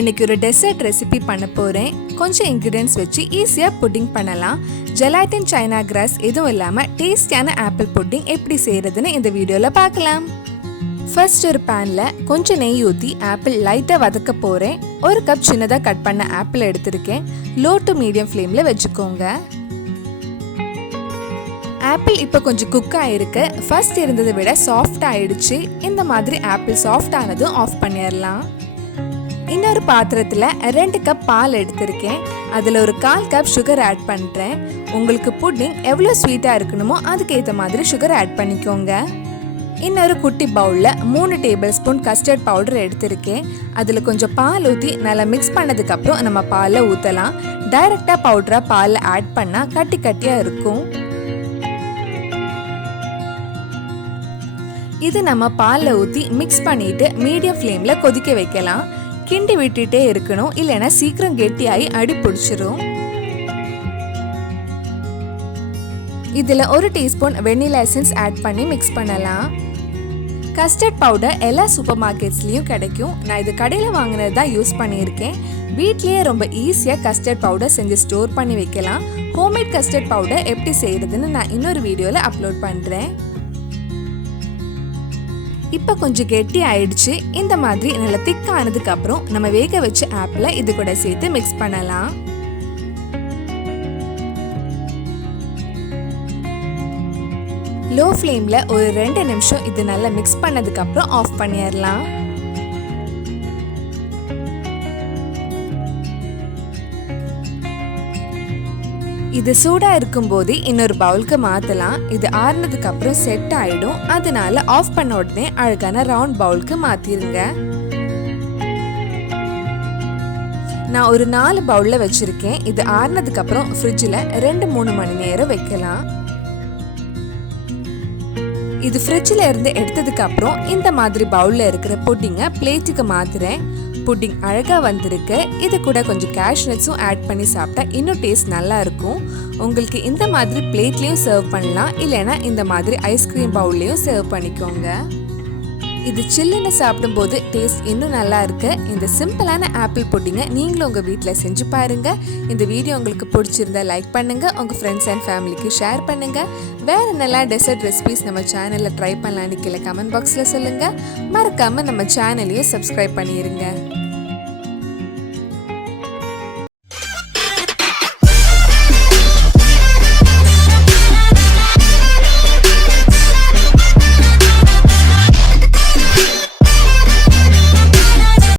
இன்னைக்கு ஒரு dessert recipe பண்ண போறேன். கொஞ்சம் இன்கிரிடியன்ட்ஸ் வச்சு ஈஸியா புட்டிங் பண்ணலாம். ஜெலாட்டின் சைனா கிராஸ் எதுவும் இல்லாம டேஸ்டியான ஆப்பிள் புட்டிங் எப்படி செய்யறதுன்னு இந்த வீடியோல பார்க்கலாம். ஃபர்ஸ்ட் ஒரு பேன்ல கொஞ்சம் நெய் ஊற்றி ஆப்பிள் லைட்டா வதக்க போறேன். ஒரு கப் சின்னதா கட் பண்ண ஆப்பிள் எடுத்திருக்கேன். லோ டு மீடியம் ஃப்ளேம்ல வச்சுக்கோங்க. ஆப்பிள் இப்போ கொஞ்சம் குக் ஆயிருக்கு. ஃபர்ஸ்ட் இருந்ததை விட சாஃப்ட் ஆயிடுச்சு. இந்த மாதிரி ஆப்பிள் சாஃப்ட் ஆனதும் ஆஃப் பண்ணிடலாம். இன்னொரு பாத்திரத்தில் 2 கப் பால் எடுத்திருக்கேன். அதில் ஒரு 1/4 கப் சுகர் ஆட் பண்ணுறேன். உங்களுக்கு புட்டிங் எவ்வளோ ஸ்வீட்டாக இருக்கணுமோ அதுக்கேற்ற மாதிரி சுகர் ஆட் பண்ணிக்கோங்க. இன்னொரு குட்டி பவுலில் 3 டேபிள் ஸ்பூன் கஸ்டர்ட் பவுடர் எடுத்திருக்கேன். அதில் கொஞ்சம் பால் ஊற்றி நல்லா மிக்ஸ் பண்ணதுக்கப்புறம் நம்ம பாலில் ஊற்றலாம். டைரெக்டாக பவுடராக பாலில் ஆட் பண்ணால் கட்டி கட்டியாக இருக்கும். இது நம்ம பாலில் ஊற்றி மிக்ஸ் பண்ணிட்டு மீடியம் ஃப்ளேமில் கொதிக்க வைக்கலாம். கிண்டி விட்டுட்டே இருக்கணும், இல்லைன்னா சீக்கிரம் கெட்டியாகி அடி பிடிச்சிரும். இதில் 1 டீஸ்பூன் வெண்ணிலா எசன்ஸ் ஆட் பண்ணி மிக்ஸ் பண்ணலாம். கஸ்டர்ட் பவுடர் எல்லா சூப்பர் மார்க்கெட்ஸ்லேயும் கிடைக்கும். நான் இது கடையில் வாங்கினது தான் யூஸ் பண்ணியிருக்கேன். வீட்லேயே ரொம்ப ஈஸியாக கஸ்டர்ட் பவுடர் செஞ்சு ஸ்டோர் பண்ணி வைக்கலாம். ஹோம்மேட் கஸ்டர்ட் பவுடர் எப்படி செய்கிறதுன்னு நான் இன்னொரு வீடியோவில் அப்லோட் பண்ணுறேன். இப்போ கொஞ்சம் கெட்டி ஆயிடுச்சு. இந்த மாதிரி நல்லா திக் ஆனதுக்கு அப்புறம் நம்ம வேக வச்ச ஆப்பிளை இது கூட சேர்த்து மிக்ஸ் பண்ணலாம். லோ ஃப்ளேம்ல ஒரு 2 நிமிஷம் இது நல்லா மிக்ஸ் பண்ணதுக்கு அப்புறம் ஆஃப் பண்ணிடலாம். இது சூடா இருக்கும் போது இன்னொரு பவுலுக்கு மாத்தலாம். இது ஆறுனதுக்கு அப்புறம் செட் ஆயிடும். அதனால ஆஃப் பண்ண உடனே அழகான ரவுண்ட் பவுலுக்கு மாத்திருங்க. நான் ஒரு 4 பவுல்ல வச்சிருக்கேன். இது ஆறுனதுக்கு அப்புறம் ஃப்ரிட்ஜில் 2-3 மணி நேரம் வைக்கலாம். இது ஃப்ரிட்ஜில் இருந்து எடுத்ததுக்கு அப்புறம் இந்த மாதிரி பவுல்ல இருக்கிற புட்டிங்கை பிளேட்டுக்கு மாத்துறேன். புட்டிங் அழகா வந்திருக்கு. இது கூட கொஞ்சம் கேஷ்நட்ஸும் ஆட் பண்ணி சாப்பிட்டா இன்னும் டேஸ்ட் நல்லா இருக்கும். உங்களுக்கு இந்த மாதிரி பிளேட்லயும் சர்வ் பண்ணலாம், இல்லைன்னா இந்த மாதிரி ஐஸ்கிரீம் பவுல்லையும் சர்வ் பண்ணிக்கோங்க. இது சில்லுன்னு சாப்பிடும்போது டேஸ்ட் இன்னும் நல்லா இருக்கு. இந்த சிம்பிளான ஆப்பிள் புட்டிங்கை நீங்களும் உங்க வீட்டில் செஞ்சு பாருங்க. இந்த வீடியோ உங்களுக்கு பிடிச்சிருந்தா லைக் பண்ணுங்க, உங்க ஃப்ரெண்ட்ஸ் அண்ட் ஃபேமிலிக்கு ஷேர் பண்ணுங்க. வேற என்னெல்லாம் டெசர்ட் ரெசிபிஸ் நம்ம சேனல்ல ட்ரை பண்ணலான்னு கீழே கமெண்ட் பாக்ஸ்ல சொல்லுங்க. மறக்காம நம்ம சேனலையும் சப்ஸ்கிரைப் பண்ணிருங்க.